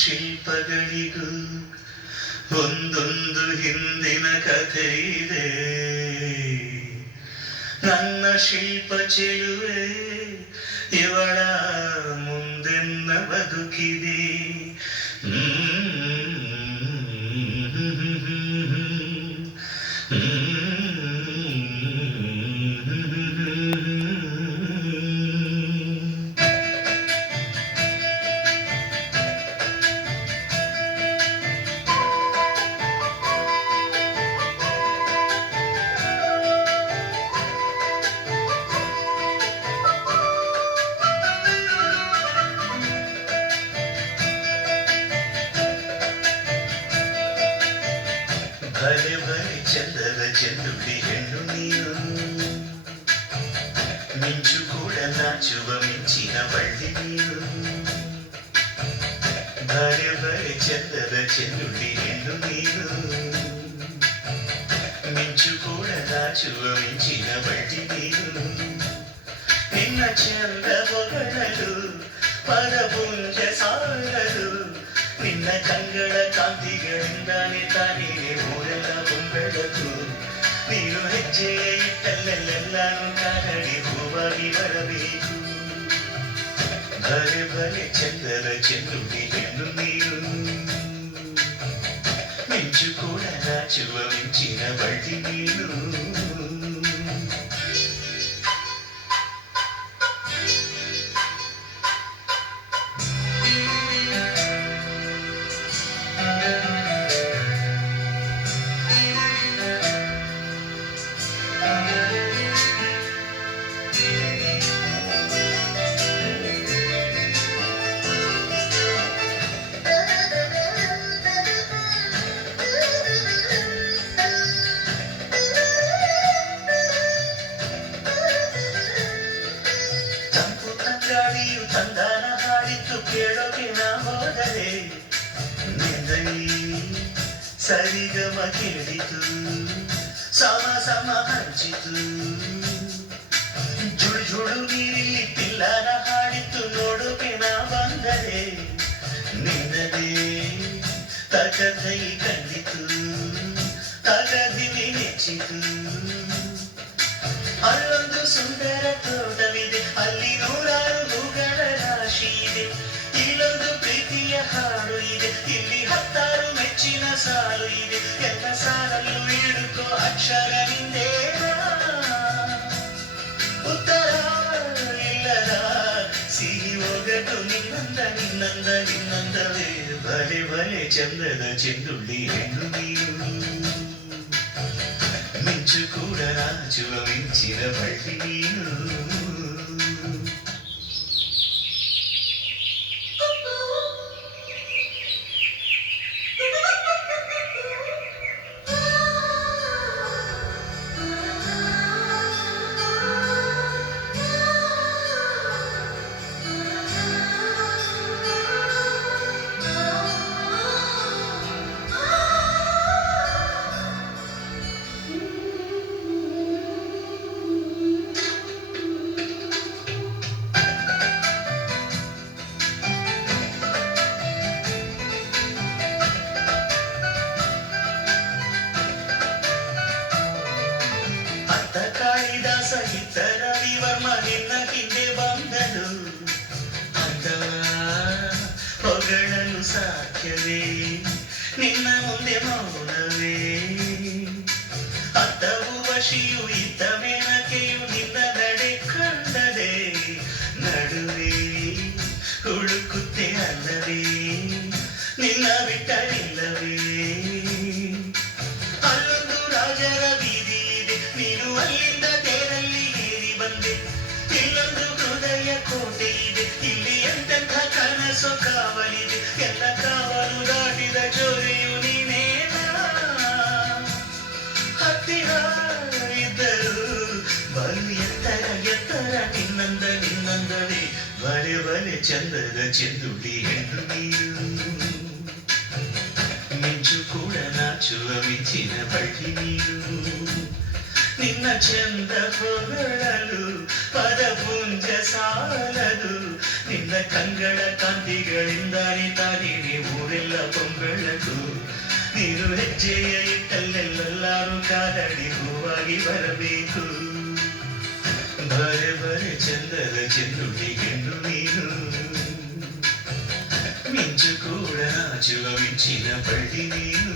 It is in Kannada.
ಶಿಲ್ಪಗಳಿಗೂ ಒಂದೊಂದು ಹಿಂದಿನ ಕಥೆ ಇದೆ. ನನ್ನ ಶಿಲ್ಪ ಚೆಲುವೆ ಇವಳ ಮುಂದೆನ್ನ ಬದುಕಿದೆ. ಭಲೆ ಭಲೆ ಚಂದದ ಚೆಂದುಳ್ಳಿ ಹೆಣ್ಣು ನೀನು, ಮಿಂಚು ಕೂಡ ನಾಚುವ ಮಿಂಚಿನ ಬಳ್ಳಿ ನೀನು. ಭಲೆ ಭಲೆ ಚಂದದ ಚೆಂದುಳ್ಳಿ ಹೆಣ್ಣು ನೀನು, ಮಿಂಚು ಕೂಡ ನಾಚುವ ಮಿಂಚಿನ ಬಳ್ಳಿ ನೀನು. ನಿನ್ನ ಚಂದ ಹೊಗಳಲು ಪದಪುಂಜ ಸಾರಲು, ನಿನ್ನ ಕಂಗಳ ಕಾಂತಿಗಳಿಂದಾನೆ ತಾನೇನೆ ಊರೆಲ್ಲ ಹೊಂಬೆಳಕು. ನೀನು ಹೆಜ್ಜೆ ಇಟ್ಟಲ್ಲೆಲ್ಲಾನು ಕಾರಡಿ ಹೂವಾಗಿ ಬರಬೇಕು. ಭಲೆ ಭಲೆ ಚಂದದ ಚೆಂದುಳ್ಳಿ ಹೆಣ್ಣು ನೀನು, ಮಿಂಚು ಕೂಡ ನಾಚುವ ಮಿಂಚಿನ ಬಳ್ಳಿ ನೀನು. ಗಾಳಿಯು ತಂದಾನ ಹಾಡಿತ್ತು ಕೇಳೋಕೆ ನಾ ಹೋದರೆ, ನಿಂದೈ ಸರಿಗಮ ಕೇಳಿತು ಸಮ ಸಮ ಹಂಚಿತು. ಜುಳು ಜುಳು ನೀರಿಲ್ಲಿ ಪಿಲ್ಲನ ಹಾಡಿತ್ತು ನೋಡೋಕೆ ನಾ ಬಂದರೆ, ನಿನ್ನದೇ ತಕಥೈ ಕಂಡಿತು ತಗದಿವಿ ನೆಚ್ಚಿತು. ಅಲ್ಲೊಂದು ಸುಂದರ ತೋಟವಿದೆ, ಅಲ್ಲಿ ನೂರಾರು ಹೂಗಳ ರಾಶಿ ಇದೆ. ಇಲ್ಲೊಂದು ಪ್ರೀತಿಯ ಹಾಡು ಇದೆ, ಇಲ್ಲಿ 10 ಮೆಚ್ಚಿನ ಸಾಲು ಇದೆ. ಎಲ್ಲ ಸಾಲಲ್ಲೂ ಇಡುಕೋ ಅಕ್ಷರ ನಿಂದೇನಾ, ಉತ್ತರ ಇಲ್ಲದ ಸಿಹಿ ಒಗಟು ನಿನ್ನಂದ ನಿನ್ನಂದ ನಿನ್ನಂದವೇ. ಭಲೆ ಭಲೆ ಚಂದದ ಚೆಂದುಳ್ಳಿ ಹೆಣ್ಣು ನೀನು, ಮಿಂಚು ಕೂಡ ನಾಚುವ ಮಿಂಚಿನ ಬಳ್ಳಿ ನೀನು. ಕಾಳಿದಾಸ ಇದ್ದ ರವಿವರ್ಮ ನಿನ್ನ ಹಿಂದೆ ಬಂದನು, ಅಥವಾ ಹೊಗಳಲು ಸಾಧ್ಯವೇ ನಿನ್ನ ಮುಂದೆ ಮೌನವೇ. ಅತ್ತವು ವಶಿಯು ಇದ್ದ ಮೇನಕೆಯು ನಿನ್ನ ನಡೆ ಕಂಡದೆ, ನಡುವೆ ಹುಡುಕುತ್ತೆ ಅಲ್ಲವೇ ನಿನ್ನ ಬಿಟ್ಟರಿಲ್ಲವೇ. ಅಲ್ಲೊಂದು ರಾಜರ ಬೀದಿ ಇದೆ, ನೀನು ಅಲ್ಲಿಂದ ತೇರಲ್ಲಿ ಏರಿ ಬಂದೆ. ಇಲ್ಲೊಂದು ಹೃದಯ ಕೋಟೆ ಇದೆ, ಇಲ್ಲಿ ಎಂತೆಂಥ ಕನಸು ಕಾವಲಿದೆ. ಎಲ್ಲ ಕಾವಲು ದಾಟಿದ ಜೋರಿಯು ನೀನೇನಾ, ಹತ್ತಿರ ಇದ್ದರು ಬಲು ಎತ್ತರ ಎತ್ತರ ನಿನ್ನಂದ ನಿನ್ನಂದವೇ. ಬಲೆ ಬಲೆ ಚಂದದ ಚೆಂದುಳ್ಳಿ ಹೆಣ್ಣು ನೀನು, ಮಿಂಚು ಕೂಡ ನಾಚುವ ಮಿಂಚಿನ ಬಳ್ಳಿ ನೀನು. ನಿನ್ನ ಚಂದ ಹೊಗಳಲು ಪದಪುಂಜ ಸಾಲದು, ನಿನ್ನ ಕಂಗಳ ಕಾಂತಿಗಳಿಂದಾನೆ ತಾನೇ ಎಲ್ಲ ಪೊಂಬೆಳಕು ನೀನು ಹೆಜ್ಜೆಯ ಇಟ್ಟಲ್ಲೆಲ್ಲೆಲ್ಲಾರು ಕಾದಾಡಿ ಹೂವಾಗಿ ಬರಬೇಕು ಬರೆ ಬರೆ ಚಂದದ ಚೆನ್ನುಡಿ ಹೆಣ್ಣು ನೀನು ಮಿಂಚು ಕೂಡ ನಾಚುವ ಮಿಂಚಿನ ಬಳ್ಳಿ ನೀನು